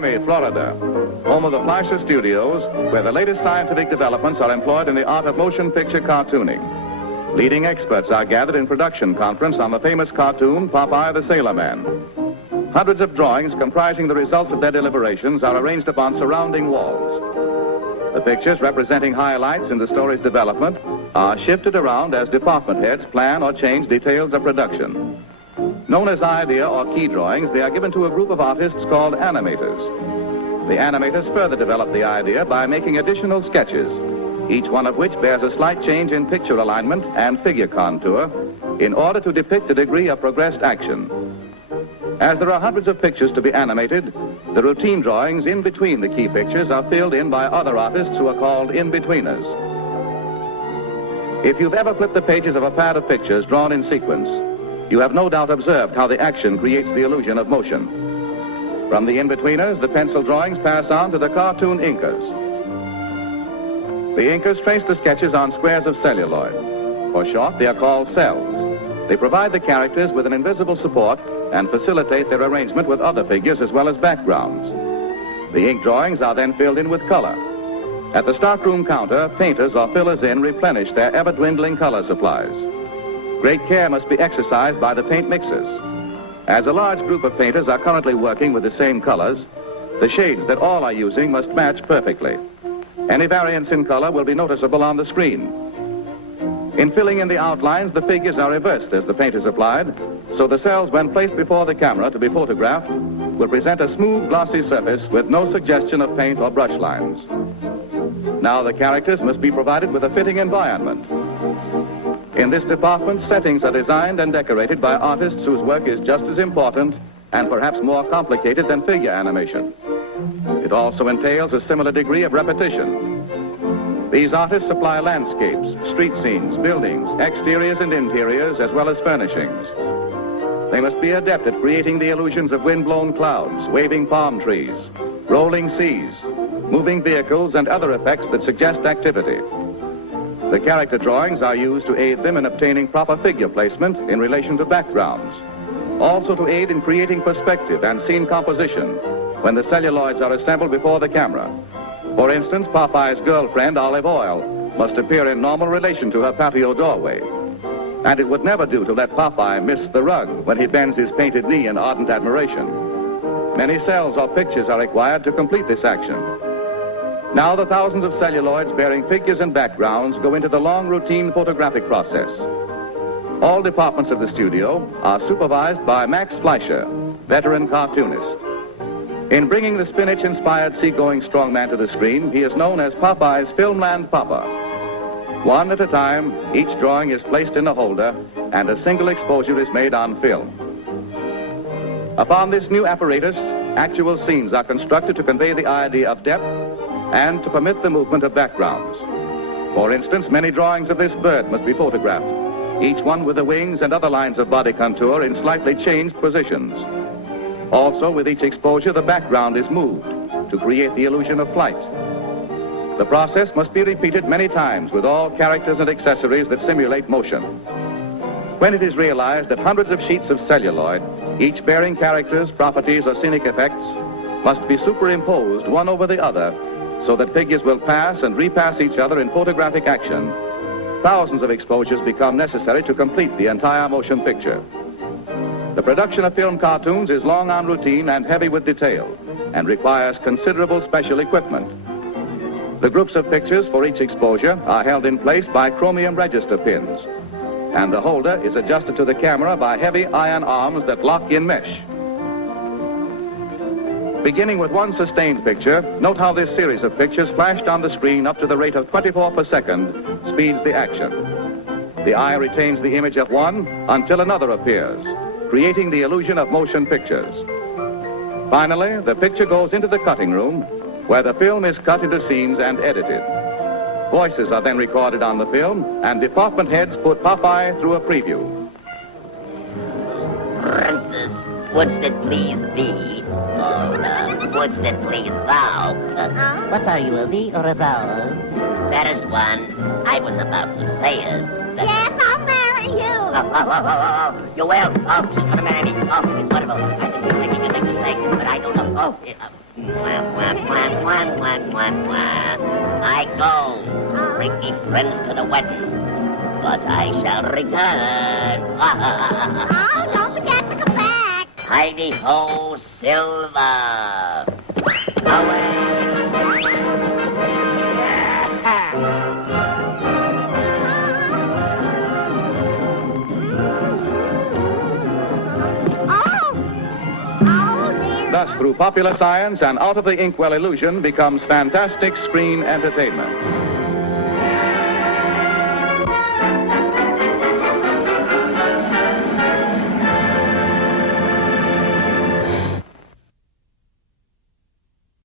Miami, Florida, home of the Fleischer Studios, where the latest scientific developments are employed in the art of motion picture cartooning. Leading experts are gathered in production conference on the famous cartoon, Popeye the Sailor Man. Hundreds of drawings comprising the results of their deliberations are arranged upon surrounding walls. The pictures representing highlights in the story's development are shifted around as department heads plan or change details of production. Known as idea or key drawings, they are given to a group of artists called animators. The animators further develop the idea by making additional sketches, each one of which bears a slight change in picture alignment and figure contour in order to depict a degree of progressed action. As there are hundreds of pictures to be animated, the routine drawings in between the key pictures are filled in by other artists who are called in-betweeners. If you've ever flipped the pages of a pad of pictures drawn in sequence, you have no doubt observed how the action creates the illusion of motion. From the in-betweeners, the pencil drawings pass on to the cartoon inkers. The inkers trace the sketches on squares of celluloid. For short, they are called cells. They provide the characters with an invisible support and facilitate their arrangement with other figures as well as backgrounds. The ink drawings are then filled in with color. At the stockroom counter, painters or fillers in replenish their ever-dwindling color supplies. Great care must be exercised by the paint mixers. As a large group of painters are currently working with the same colors, the shades that all are using must match perfectly. Any variance in color will be noticeable on the screen. In filling in the outlines, the figures are reversed as the paint is applied, so the cells, when placed before the camera to be photographed, will present a smooth, glossy surface with no suggestion of paint or brush lines. Now the characters must be provided with a fitting environment. In this department, settings are designed and decorated by artists whose work is just as important and perhaps more complicated than figure animation. It also entails a similar degree of repetition. These artists supply landscapes, street scenes, buildings, exteriors and interiors, as well as furnishings. They must be adept at creating the illusions of wind-blown clouds, waving palm trees, rolling seas, moving vehicles, and other effects that suggest activity. The character drawings are used to aid them in obtaining proper figure placement in relation to backgrounds, also to aid in creating perspective and scene composition when the celluloids are assembled before the camera. For instance, Popeye's girlfriend, Olive Oil, must appear in normal relation to her patio doorway. And it would never do to let Popeye miss the rug when he bends his painted knee in ardent admiration. Many cells or pictures are required to complete this action. Now the thousands of celluloids bearing figures and backgrounds go into the long routine photographic process. All departments of the studio are supervised by Max Fleischer, veteran cartoonist. In bringing the spinach-inspired seagoing strongman to the screen, he is known as Popeye's Filmland Papa. One at a time, each drawing is placed in a holder and a single exposure is made on film. Upon this new apparatus, actual scenes are constructed to convey the idea of depth and to permit the movement of backgrounds. For instance, many drawings of this bird must be photographed, each one with the wings and other lines of body contour in slightly changed positions. Also, with each exposure, the background is moved to create the illusion of flight. The process must be repeated many times with all characters and accessories that simulate motion. When it is realized that hundreds of sheets of celluloid, each bearing characters, properties, or scenic effects, must be superimposed one over the other so that figures will pass and repass each other in photographic action, thousands of exposures become necessary to complete the entire motion picture. The production of film cartoons is long on routine and heavy with detail and requires considerable special equipment. The groups of pictures for each exposure are held in place by chromium register pins, and the holder is adjusted to the camera by heavy iron arms that lock in mesh. Beginning with one sustained picture, note how this series of pictures flashed on the screen up to the rate of 24 per second speeds the action. The eye retains the image of one until another appears, creating the illusion of motion pictures. Finally, the picture goes into the cutting room, where the film is cut into scenes and edited. Voices are then recorded on the film, and department heads put Popeye through a preview. Princess, wouldst it please thee? Or, wouldst it please thou? What are you, a thee or a thou? Fairest one, I was about to say is that... Yes, I'll marry you. You will? Oh, she's gonna marry me. Oh, it's wonderful. I think she's making a big mistake, but I don't know. Oh! I go. Bring me friends to the wedding. But I shall return. Oh, don't forget to come back. Heidi-ho, Silver. Away. Thus, through popular science and out-of-the-inkwell illusion becomes fantastic screen entertainment.